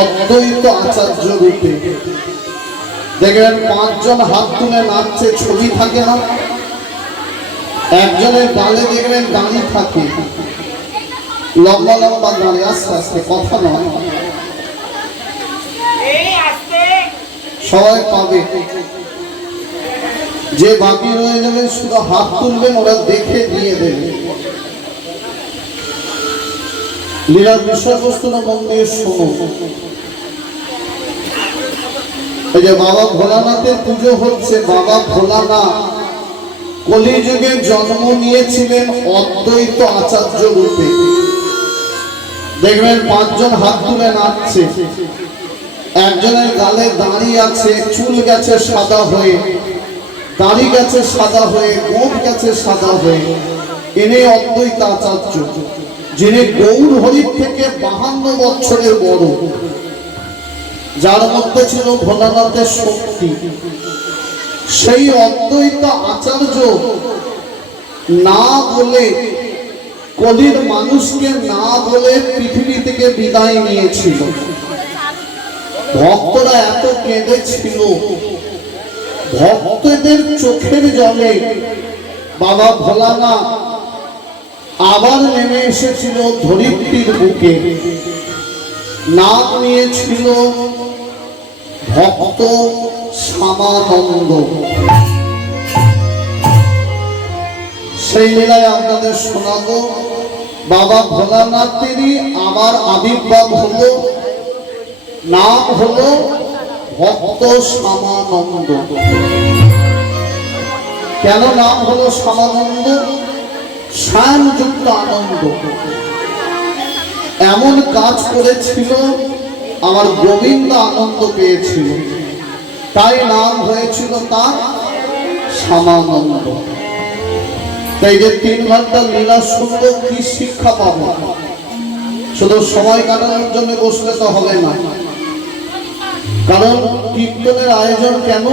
অদ্বৈত আচার্য রূপে। দেখবেন পাঁচজন হাত তুলে নাচছে, ছবি থাকে না, একজনের গালে দেখবেন দাঁড়ি থাকে, লম্বা লম্বা দাঁড়ি, আস্তে আস্তে, কথা নয়, সবাই পাবে। যে বাকি রয়ে যাবে শুধু হাত তুলবেন, ওরা দেখে দিয়ে দেবে। লীলার বিষয়বস্তুটা মন দিয়ে শোনো। এই যে বাবা ভোলানাথের পুজো হচ্ছে, বাবা ভোলানাথ কলিযুগে জন্ম নিয়েছিলেন অদ্বৈত আচার্য রূপে। দেখবেন পাঁচজন হাত তুলে নাচছে, একজনের গালে দাঁড়ি আছে, চুল গেছে সাদা হয়ে, দাড়ি গেছে সাদা হয়ে, গোঁফ গেছে সাদা হয়ে। ইনি অদ্বৈত আচার্য, যিনি গৌর হরির থেকে 52 বছরের বড়, যার মধ্যে ছিল ভোলানাথের শক্তি। সেই অদ্বৈত আচার্য না বলে, কলির মানুষকে না বলে পৃথিবী থেকে বিদায় নিয়েছিল। ভক্তরা এত কেঁদেছিল, ভক্তদের চোখের জলে বাবা ভোলানাথ আবার নেমে এসেছিল ধরিত্রীর বুকে। নাম নিয়েছিল ভক্ত শ্যামানন্দ। সেই লীলায় আপনাদের শোনাবো। বাবা ভোলানাথেরই আবার আবির্ভাব হলো, নাম হলো ভক্ত শ্যামানন্দ। কেন নাম হলো শ্যামানন্দ? শ্যামযুক্ত আনন্দ। এমন কাজ করেছিল, আমার গোবিন্দ আনন্দ পেয়েছিল, তাই নাম হয়েছিল তার শ্যামানন্দ। তাই যে 3 ঘন্টা লীলা শুনবো, কি শিক্ষা পাবো? শুধু সময় কাটানোর জন্য বসলে তো হবে না। কারণ কীর্তনের আয়োজন কেন?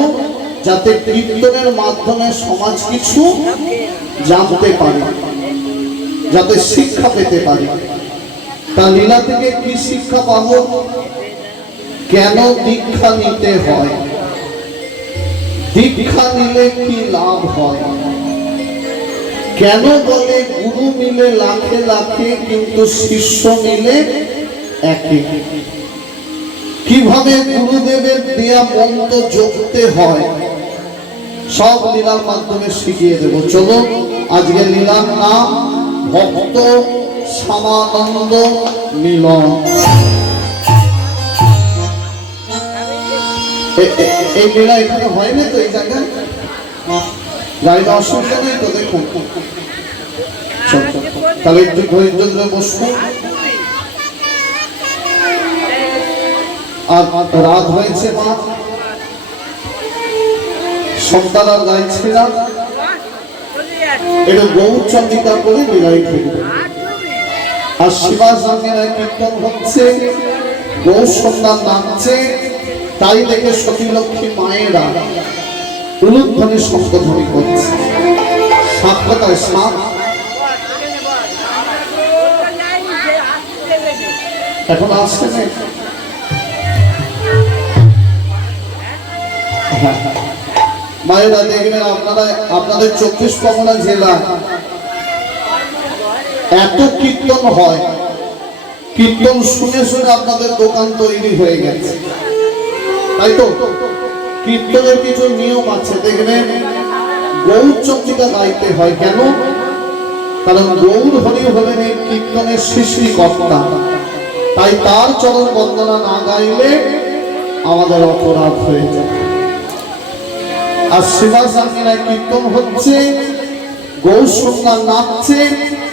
যাতে কীর্তনের মাধ্যমে সমাজ কিছু জানতে পারে, যাতে শিক্ষা পেতে পারে। তা লীলা থেকে কি শিক্ষা পাবো? কেন দীক্ষা নিতে হয়, দীক্ষা নিলে কি লাভ হয়, কেন বলে গুরু মিলে লাখে লাখে কিন্তু শিষ্য মিলে একে, কিভাবে গুরুদেবের দেয়া মন্ত্র জপতে হয়, সব লীলার মাধ্যমে শিখিয়ে দেব। চলো, আজকে লীলার নাম ভক্ত শ্যামানন্দ মিলন। এই লীলা এখানে হয়নি তো, এই জায়গায় গাড়িটা অসুবিধা নেই তো? দেখুন, তাহলে একটু ধৈর্য ধরে বসুন। আর রাত হয়েছে, মা সন্তান আর গাইছে না, একটু গৌর চন্দ্রিকা করে বিদায় ফিরবে। আর শিবা সঙ্গেরা কীর্তন হচ্ছে, গৌর সন্তান নামছে, তাই দেখে সতীলক্ষ্মী মায়েরা উলুধ্বনি শঙ্খধ্বনি করছে। সাপ কথায় সাপ, এখন আসছে না। মায়েরা দেখবেন, আপনারা আপনাদের 24 পরগনা জেলা এত কীর্তন হয়, কীর্তন শুনে শুনে আপনাদের দোকান তৈরি হয়ে গেছে, তাই তো? কীর্তনের কিছু নিয়ম আছে, দেখবেন গৌর চন্দ্রিকা গাইতে হয়। কেন? কারণ গৌর হরি হলেন এই কীর্তনের সৃষ্টিকর্তা, তাই তার চরণ বন্দনা না গাইলে আমাদের অপরাধ হয়ে যায়। আর শিবা সাঙ্গিনায় কীর্তন হচ্ছে, গৌর সন্তান নাচছে,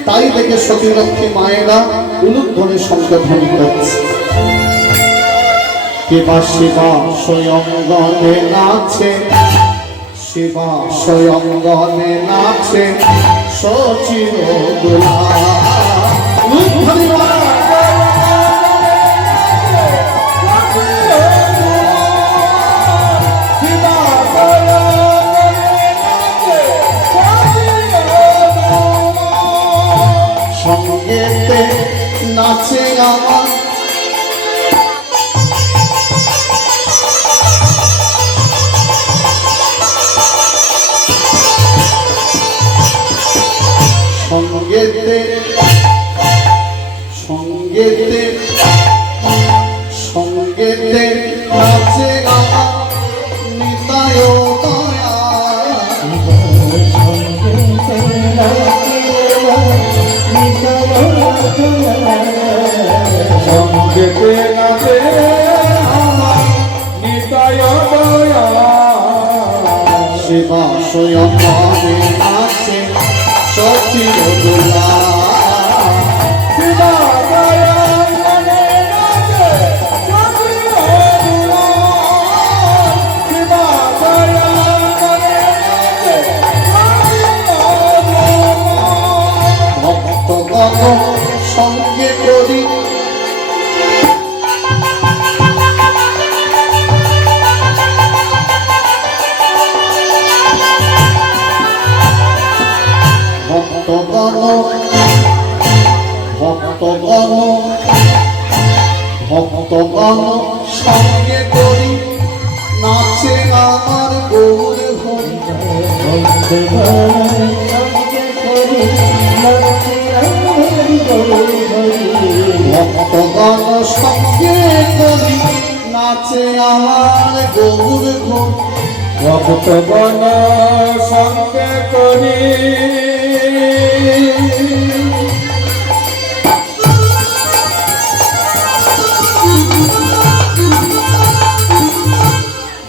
তাই দেখে সতীলক্ষ্মী মায়েরা উলুধ্বনি শঙ্খধ্বনি করছে। শিবা শিবা স্বয়ংগণে নাচে, শিবা স্বয়ংগণে নাচে, সচির দোলা। সঙ্গেতে নাচে আমার স্বয়ং মনে আছে সচির দোলা ভক্তগণ সঙ্গে করি ভক্তগণ সঙ্গে করি নাচে আমার গৌর হরি ভক্তগণ সঙ্গে করি নাচে আমার গৌর হরি ভক্তগণ সঙ্গে করি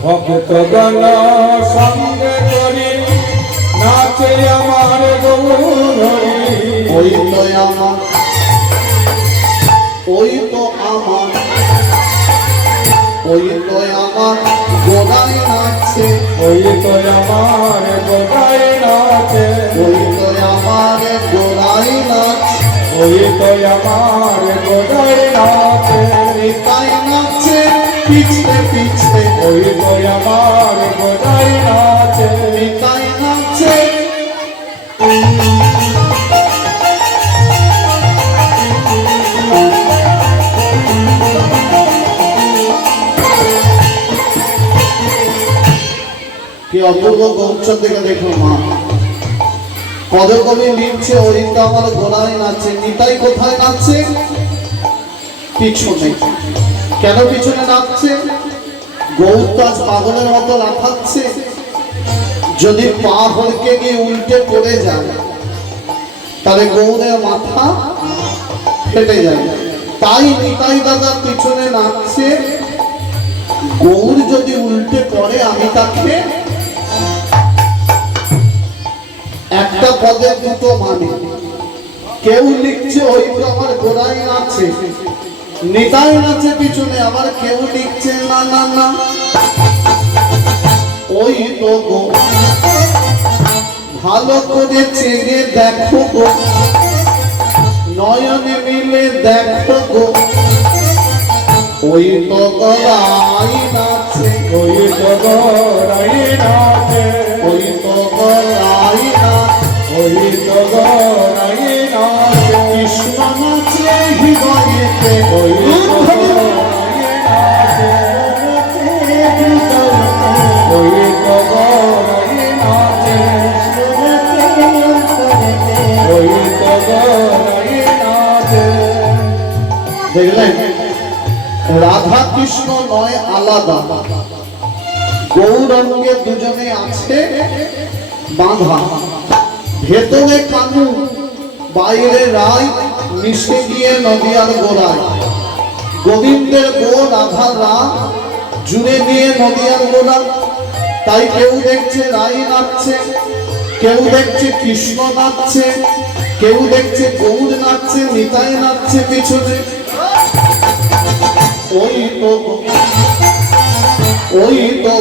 ভক্তগণ সঙ্গে করি নাচে আমার গৌর হরি ওই তো আমার ওই তো আমার ওই তো আমার গোড়ায় নাচছে ওই তো আমার গোড়ায় নাচে ওই তো আমার গোড়ায় নাচছে ওই তো আমার গোড়ায় নাচে নিতাই নাচছে পিছলে পিছলে ওই তো আমার গোড়ায় নাচে নিতাই নাচছে কি অপূর্ব গৌরচর দিকে দেখো মা পদকবি লিখছে ওই তো আমার গোড়ায় নাচছে নিতাই কোথায় নাচছে পিছনে কেন পিছনে নাচছে গৌরদাস পাগলের মতো লাফাচ্ছে যদি পা হলকে গিয়ে উল্টে পড়ে যায় তাহলে গৌরের মাথা ফেটে যায় তাই নিতাই দাদা পিছনে নাচছে গৌর যদি উল্টে পড়ে আমি তাকে একটা পদে দুটো মানে কেউ লিখছে ওই তো আমার গোড়ায় নাচে নিতাই নাচে পিছনে আবার কেউ লিখছে না না না ওই তো গো ভালো করে চেয়ে দেখো গো নয়নে মিলে দেখো গো ওই তো গড়াই নাচে ওই তো গোড়ায় নাচে ওই তো গড়াই নাচে ওই তো গোড়ায় নাচে কৃষ্ণ নাচে হৃদয়েতে ওই তো গোড়ায় নাচে ওই তো গোড়ায় নাচে ওই তো গোড়ায় নাচে দেখলেন রাধা কৃষ্ণ নয় আলাদা গৌরাঙ্গে দুজনে আছে বাঁধা ভেতরে কানু বাইরে রায় মিশে গিয়ে নদিয়ার গোড়ায় গোবিন্দের গো রাধার রাম জুড়ে দিয়ে নদিয়ার গোড়া তাই কেউ দেখছে রাই নাচছে কেউ দেখছে কৃষ্ণ নাচছে কেউ দেখছে গৌর নাচছে নিতাই নাচছে পিছনে ওই তো ওই তো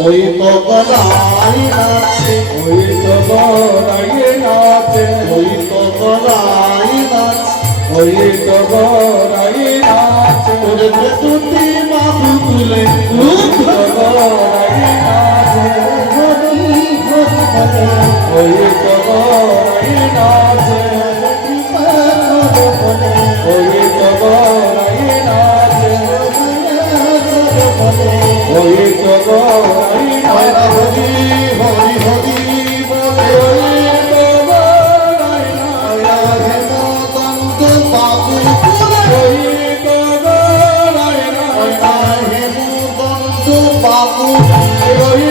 ওই তো গড়াই নাচে ওই তো গোড়ায় নাচে ওই তো গড়াই নাচে ওই তো গোড়ায় নাচে ওরে দুটি বাবু তুলে ওই তো গোড়ায় নাচে ওই তো গোড়ায় নাচে ওই তো গোড়ায় নাচে ওই তো গোড়ায় নাচে হরি হরি হরি বলে ওই তো গোড়ায় নাচে হেমকান্ত বাবু তুলে ওই তো গোড়ায় নাচে হেমকান্ত বাবু ওই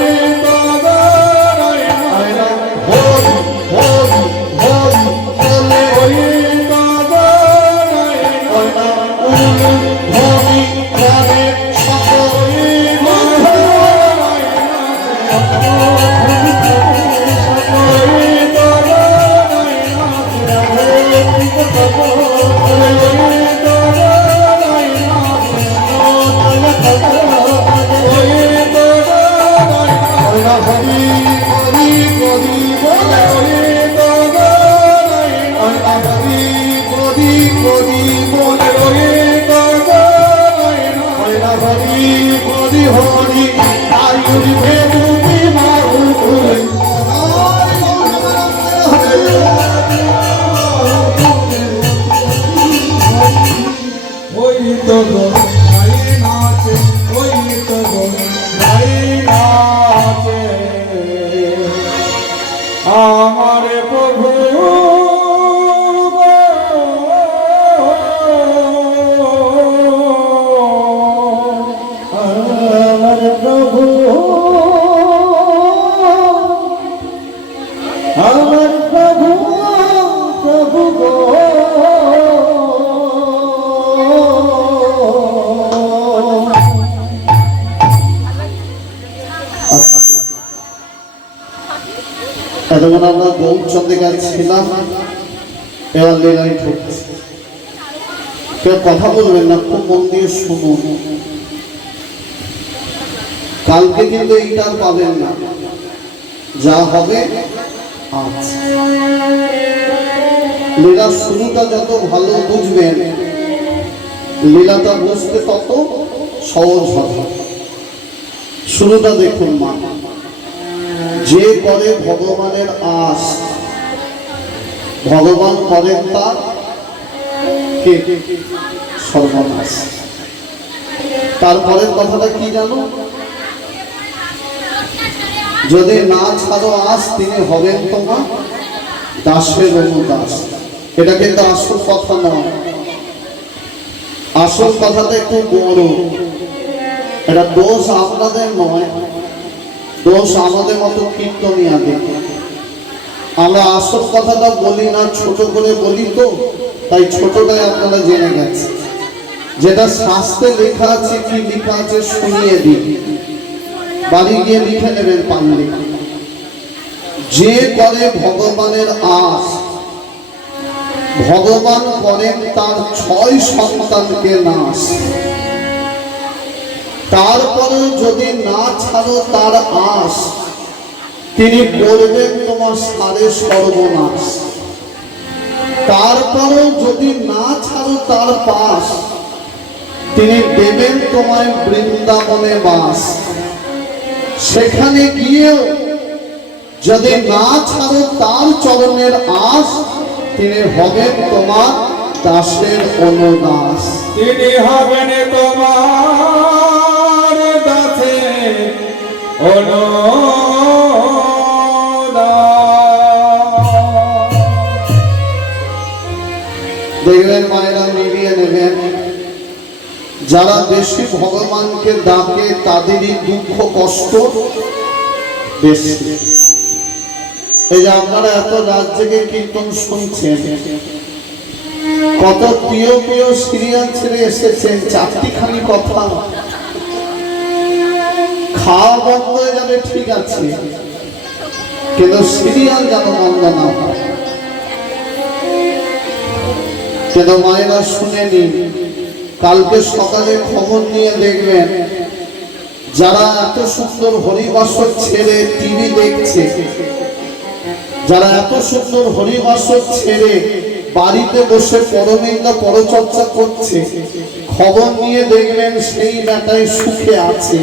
তো গোড়ায় নাচে হরি হরি হরি বলে ওই তো গোড়ায় নাচে হরি হরে সকল ওই তো গো ভাই নাচে, ওই তো গো ভাই নাচে, আমার প্রভু আমার প্রভু, আমার প্রভু, প্রভু গো এতক্ষণ আমরা গৌরচন্দ্রিকা ছিলাম, এবার লীলায় ঢুকছি। কেউ কথা বলবেন না, খুব মন দিয়ে শুনুন। কালকে কিন্তু এইটা আর পাবেন না, যা হবে আজ। লীলার শুরুটা যত ভালো বুঝবেন, লীলাটা বুঝতে তত সহজ হবে। শুরুটা দেখুন, মা যে করে ভগবানের আশ, ভগবান করেন তার কে সর্বনাশ। তারপরের কথাটা কি জানো? যদি না ছাড়ো আশ, তিনি হবেন তোমার দাসের অনুদাস। এটা কিন্তু আসল কথা নয়, আসল কথাটা একটু বড়। এটা দোষ আপনাদের নয়, দোষ আমাদের মতো কীর্তনিয়াদের। আমরা আসল কথাটা বলি না, ছোট করে বলি, তো তাই ছোটটাই আপনারা জেনে গেছে। যেটা শাস্ত্রে লেখা আছে, কি লেখা আছে শুনিয়ে দিই, বাড়ি গিয়ে লিখে নেবেন পারলে। যে করে ভগবানের আশ, ভগবান করেন তার 6 সন্তানকে নাশ। তারপরেও যদি না ছাড়ো তার আশ, তিনি করবেন তোমার সারে সর্বনাশ। তারপরেও যদি না ছাড়ো তার পাশ, তিনি দেবেন তোমায় বৃন্দাবনে বাস। সেখানে গিয়েও যদি না ছাড়ো তার চরণের আশ, তিনি হবেন তোমার দাসের অনুদাস। তিনি হবেন তোমার দাসের অনুদাস। দেখবেন মায়েরা মিলিয়ে নেবেন, যারা বেশি ভগবানকে ডাকে তাদেরই দুঃখ কষ্ট বেশি। এই যে আপনারা এত রাত জেগে কীর্তন শুনছেন, কত প্রিয় প্রিয় সিরিয়াল ছেড়ে এসেছেন, 4টি কথা। খাওয়া বন্ধ হয়ে যাবে ঠিক আছে, কিন্তু সিরিয়াল যেন বন্ধ না হয়। কিন্তু মায়েরা শুনে নিন, কালকে সকালে খবর নিয়ে দেখবেন, যারা এত সুন্দর হরিবাসর ছেড়ে টিভি দেখছে, যারা এত সুন্দর হরিবাসর ছেড়ে বাড়িতে বসে পরনিন্দা পরচর্চা করছে, খবর নিয়ে দেখবেন সেই বেটাই সুখে আছে।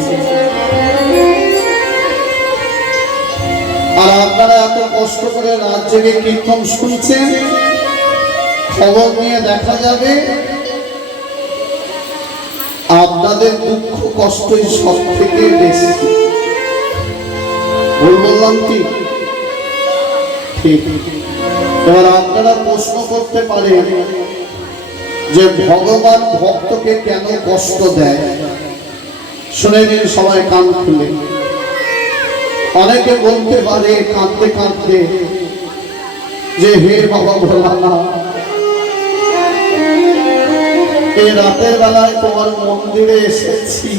আর আপনারা এত কষ্ট করে রাত জেগে কীর্তন শুনছেন, খবর নিয়ে দেখা যাবে আপনাদের দুঃখ কষ্টই সব থেকে বেশি। ভুল বললাম কি? ঠিক। এবার আপনারা প্রশ্ন করতে পারেন যে ভগবান ভক্তকে কেন কষ্ট দেয়? শুনে নিন সবাই কান খুলে। অনেকে বলতে পারে কাঁদতে কাঁদতে যে হে বাবা ভোলানাথ, এই রাতের বেলায় তোমার মন্দিরে এসেছি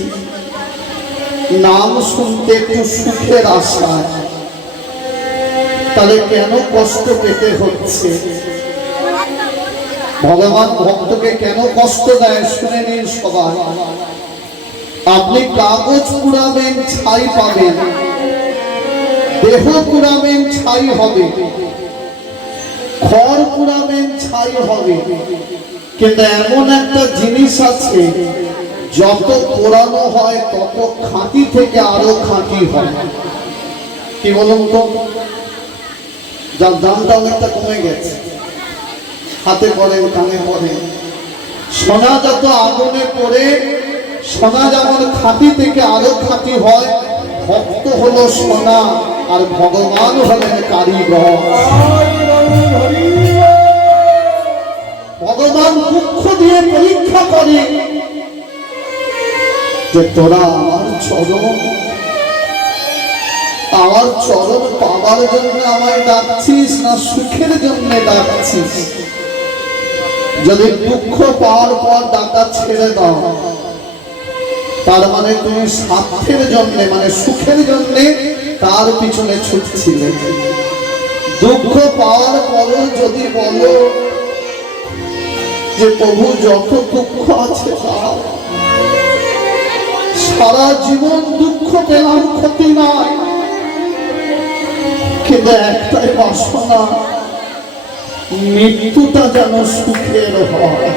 নাম শুনতে একটু সুখের আশায়, তাহলে কেন কষ্ট পেতে হচ্ছে? ভগবান ভক্তকে কেন কষ্ট দেয় শুনে নিন সবাই। আপনি কাগজ পুড়াবেন ছাই পাবেন, দেহ পুড়াবেন ছাই হবে, খড় পুড়াবেন ছাই হবে, কিন্তু এমন একটা জিনিস আছে যত পোড়ানো হয় তত খাঁটি থেকে আরো খাঁটি হয়। কি বলুন তো? যার দামটা অনেকটা কমে গেছে, হাতে পড়েন কানে পড়েন, সোনা যত আগুনে পড়ে, সোনা যেমন খাঁটি থেকে আরো খাঁটি হয়, ভক্ত হলো সোনা আর ভগবান হলেন কারিগর। ভগবান দুঃখ দিয়ে পরীক্ষা করে যে তোরা আমার চরণ পাবার জন্য আমায় ডাকছিস না সুখের জন্য ডাকছিস? যদি দুঃখ পাওয়ার পর ডাকা ছেড়ে দাও, তার মানে তুমি স্বার্থের জন্য, মানে সুখের জন্য তার পিছনে ছুটছিলে। দুঃখ পাওয়ার পরে যদি বলো যে প্রভু যত দুঃখ আছে তাও, সারা জীবন দুঃখ পেলাম ক্ষতি নাই, কিন্তু একটাই বাসনা, মৃত্যুটা যেন সুখের হয়।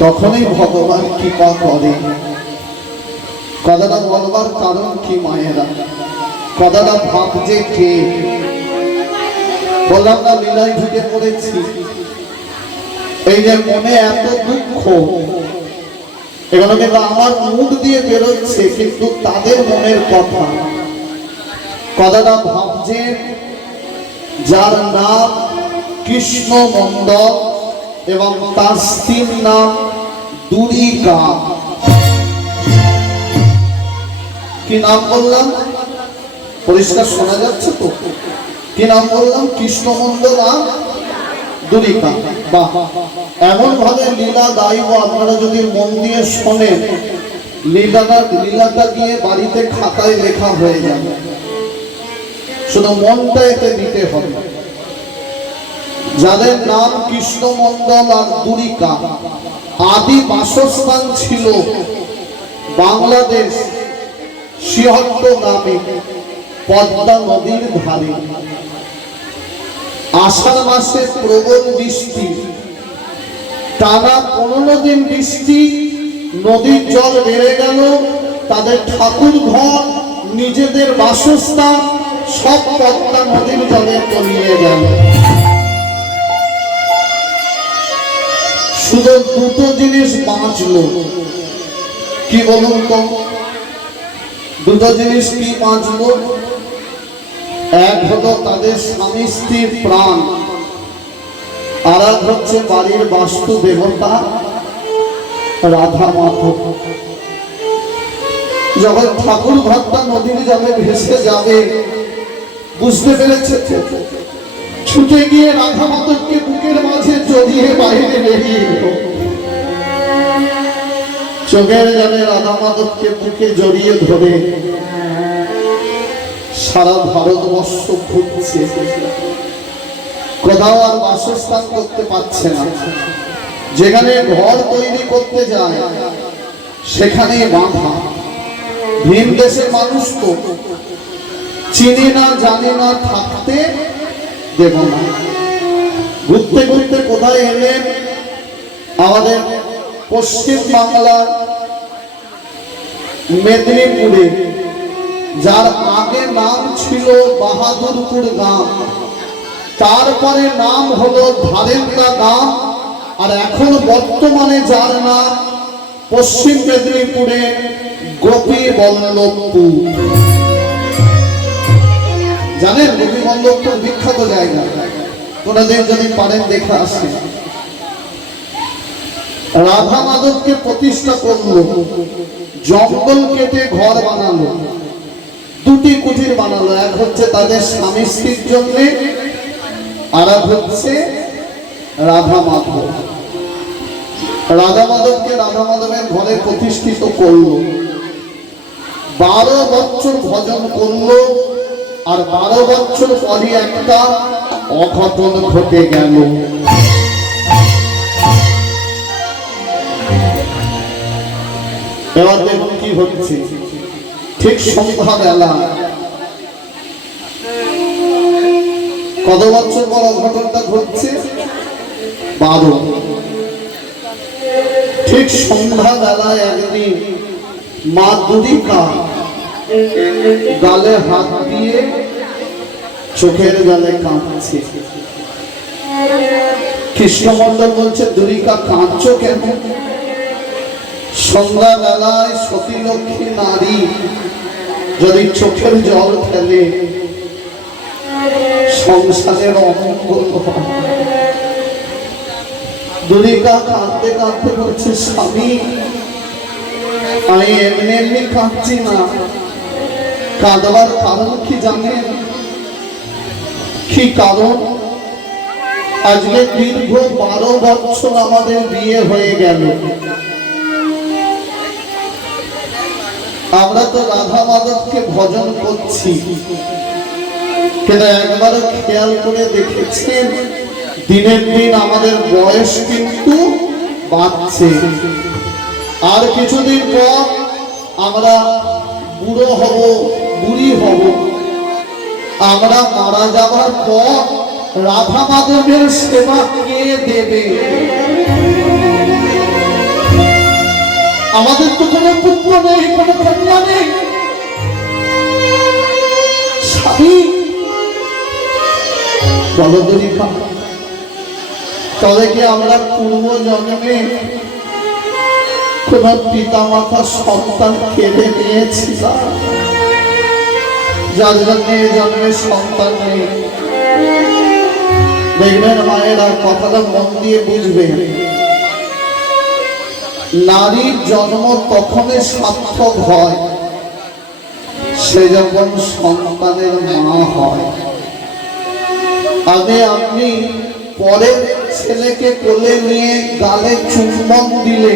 তখনই ভগবান কৃপা করে। কথাটা বলবার কারণ কি মায়েরা? কথাটা ভাবছে কে? বললাম না লীলায় ঢুকে পড়েছি। এই যে মনে এত দুঃখ, এগুলো কিন্তু আমার মুখ দিয়ে বেরোচ্ছে, কিন্তু তাদের মনের কথা। কথাটা ভাবছে যার নাম কৃষ্ণ মণ্ডল এবং তার স্ত্রীর নাম দুরিকা। কি নাম বললাম? পরিষ্কার শোনা যাচ্ছে তো? কি নাম বললাম? কৃষ্ণ মণ্ডল আর দুরিকা। বাহ, এমন ভাবে লীলা গাইব, আপনারা যদি মন দিয়ে শোনেন, লীলাটা দিয়ে বাড়িতে খাতায় লেখা হয়ে যাবে, শুধু মনটা এতে দিতে হবে। যাদের নাম কৃষ্ণ মণ্ডল আর দুরিকা, আদি বাসস্থান ছিল বাংলাদেশ সিহট্ট গ্রামে, পদ্মা নদীর ধারে। আষাঢ় মাসে প্রবল বৃষ্টি, টানা 15 দিন বৃষ্টি, নদীর জল বেড়ে গেল, তাদের ঠাকুর ঘর, নিজেদের বাসস্থান সব পদ্মা নদীর জলে তলিয়ে গেল। শুধু দুটো জিনিস বাঁচল। কি বলুন তো? দুটো জিনিস কি বাঁচল? এক হলো তাদের স্বামী স্ত্রীর প্রাণ, আর এক হচ্ছে বাড়ির বাস্তু দেবতা রাধা মাধব। যখন ঠাকুর ঘরটা নদীর জলে ভেসে যাবে, বুঝতে পেরেছে, ছুটে গিয়ে রাধা মাধবকে বুকের মাঝে জড়িয়ে বাইরে বেরিয়ে এলো। চোখের জলে রাধা মাধবকে বুকে জড়িয়ে ধরে সারা ভারতবর্ষ ঘুরছে, কোথাও আর বাসস্থান করতে পারছে না। যেখানে ঘর তৈরি করতে যায় সেখানে বাধা। ভিন দেশের মানুষ তো চিনি না, জানি না, থাকতে দেব না। ঘুরতে ঘুরতে কোথায় এলেন? আমাদের পশ্চিম বাংলার মেদিনীপুরে, যার আগে নাম ছিল বাহাদুরপুর গ্রাম, তারপরে নাম হলো ধারেন্দা গ্রাম, আর এখন বর্তমানে যার নাম পশ্চিম মেদিনীপুরে গোপীবল্লভপুর। জানেন গোপীবল্লভপুর বিখ্যাত জায়গা, কোনদিন যদি পারেন দেখে আসেন। রাধা মাধবকে প্রতিষ্ঠা করলো, জঙ্গল কেটে ঘর বানালো, দুটি কুটির বানালো। এক হচ্ছে তাদের স্বামী স্ত্রীর জন্য, আর এক হচ্ছে রাধা মাধব। রাধা মাধবকে রাধা মাধবের ঘরে প্রতিষ্ঠিত করলো। 12 বছর ভজন করলো, আর 12 বছর পরে একটা অঘটন ঘটে গেল। এবার দেখুন কি হচ্ছে। ঠিক সন্ধ্যা বেলা, কত বছর পর অঘটনটা ঘটছে? 12। ঠিক সন্ধ্যা বেলায় একদিন মা দুরিকা গালে হাত দিয়ে চোখের জলে কাঁদছে। কৃষ্ণমন্ডল বলছে, দুরিকা কাঁদছো কেন? সন্ধ্যাবেলায় সতীলক্ষ্মী নারী যদি চোখের জল ফেলে সংসারের অমঙ্গল হয়। দুরিকা কাঁদতে কাঁদতে বলছে, স্বামী আমি এমনি এমনি কাঁদছি না, কাঁদবার কারণ কি জানেন? কি কারণ? আজকে দীর্ঘ 12 বছর আমাদের বিয়ে হয়ে গেল। আমরা তো রাধা মাধবকে ভজন করছি, কিন্তু একবারও খেয়াল করে দেখেছেন দিনের দিন আমাদের বয়স কিন্তু বাড়ছে। আর কিছুদিন পর আমরা বুড়ো হব, বুড়ি হব। আমরা মারা যাবার পর রাধা মাধবের সেবা কে দেবে? আমাদের তো কোনো পুত্র নেই, কোনো কন্যা নেই। স্বামী বলো দুরিকা, তবে কি আমরা পূর্ব জন্মে কোন পিতা মাতা সন্তান কেড়ে নিয়েছিলাম, যার জন্য এই জন্মে সন্তান নেই? দেখবেন মায়েরা, কথাটা মন দিয়ে বুঝবেন, নারীর জন্ম তখনই সার্থক হয় সে যখন সন্তানের মা হয়। আগে আপনি পরের ছেলেকে কোলে নিয়ে গালে চুম্বন দিলে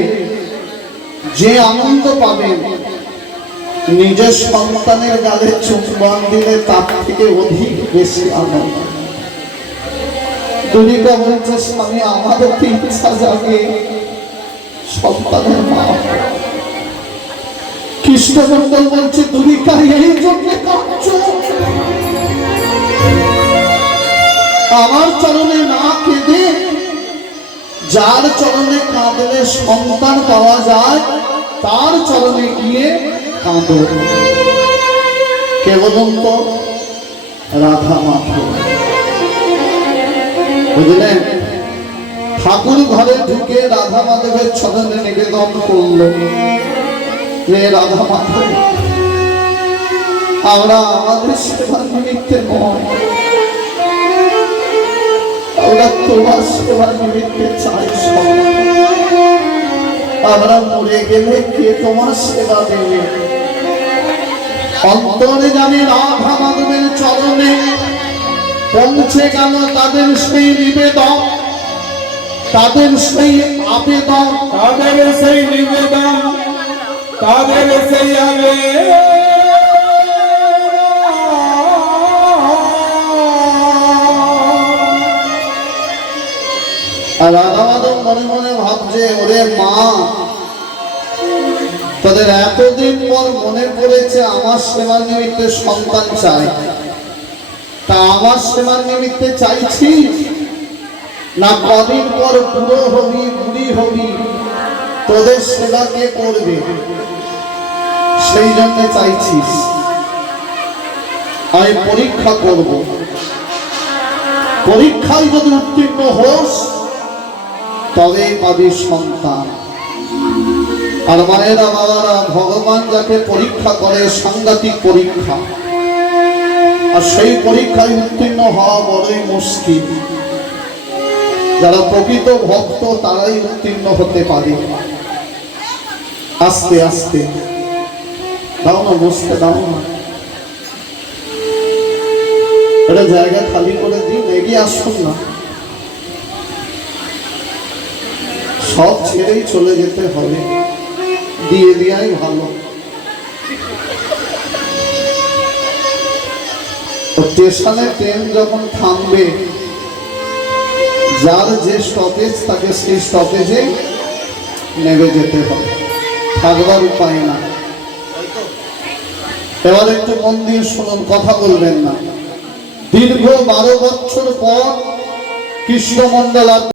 যে আনন্দ পাবেন, নিজের সন্তানের গালে চুম্বন দিলে তার থেকে অধিক বেশি আনন্দ। দুরিকা বলছে, স্বামী আমারও তো ইচ্ছা জাগে সন্তানের মা। কৃষ্ণমন্ডল বলছে, দুরিকা এই জন্য কাঁদছো? আমার চরণে না কেঁদে যার চরণে কাঁদলে সন্তান পাওয়া যায় তার চরণে গিয়ে কাঁদো। কে বলুন তো? রাধা মাধব। বুঝলেন? ঠাকুর ঘরে ঢুকে রাধা মাধবের চরণে নিবেদন করল, হে রাধা মাধব, আমরা আমাদের সেবার নিমিত্তে নয়, আমরা তোমার সেবার নিমিত্তে চাই। আমরা মরে গেলে কে তোমার সেবা দেবে? অন্তরে জানি রাধা মাধবের চরণে পৌঁছে গেল তাদের সেই নিবেদন, তাদের সেই আবেদন, তাদের সেই নিবেদন, তাদের সেই আর রাধা মাধব মনে মনে ভাবছে, ওরে মা, তাদের এতদিন পর মনে পড়েছে আমার সেবার নিমিত্তে সন্তান চাই, তা আমার সেবার নিমিত্তে চাইছি না কদিন পর বুড়ো হবি, বুড়ি হবি, তোদের সেবা কে করবে? সেই জন্য চাইছিস। আমি পরীক্ষা করব, পরীক্ষায় যদি উত্তীর্ণ হোস তবে পাবি সন্তান। আর মায়েরা, বাবারা, ভগবান যাকে পরীক্ষা করে সাংঘাতিক পরীক্ষা, আর সেই পরীক্ষায় উত্তীর্ণ হওয়া বড়ই মুশকিল। যারা প্রকৃত ভক্ত তারাই উত্তীর্ণ হতে পারে। আস্তে আস্তে দাও না, বসতে দাও না, এটা জায়গা খালি করে দিন, এগিয়ে আসুন না। সব ছেড়েই চলে যেতে হবে, দিয়ে দেওয়াই ভালো। স্টেশনে ট্রেন যখন থামবে, যার যে স্টপেজ তাকে সেই স্টপেজে নেমে যেতে হবে, থাকবার উপায় না। এবার একটু মন দিয়ে শুনুন, কথা বলবেন না। দীর্ঘ 12 বছর পর কৃষ্ণমন্ডল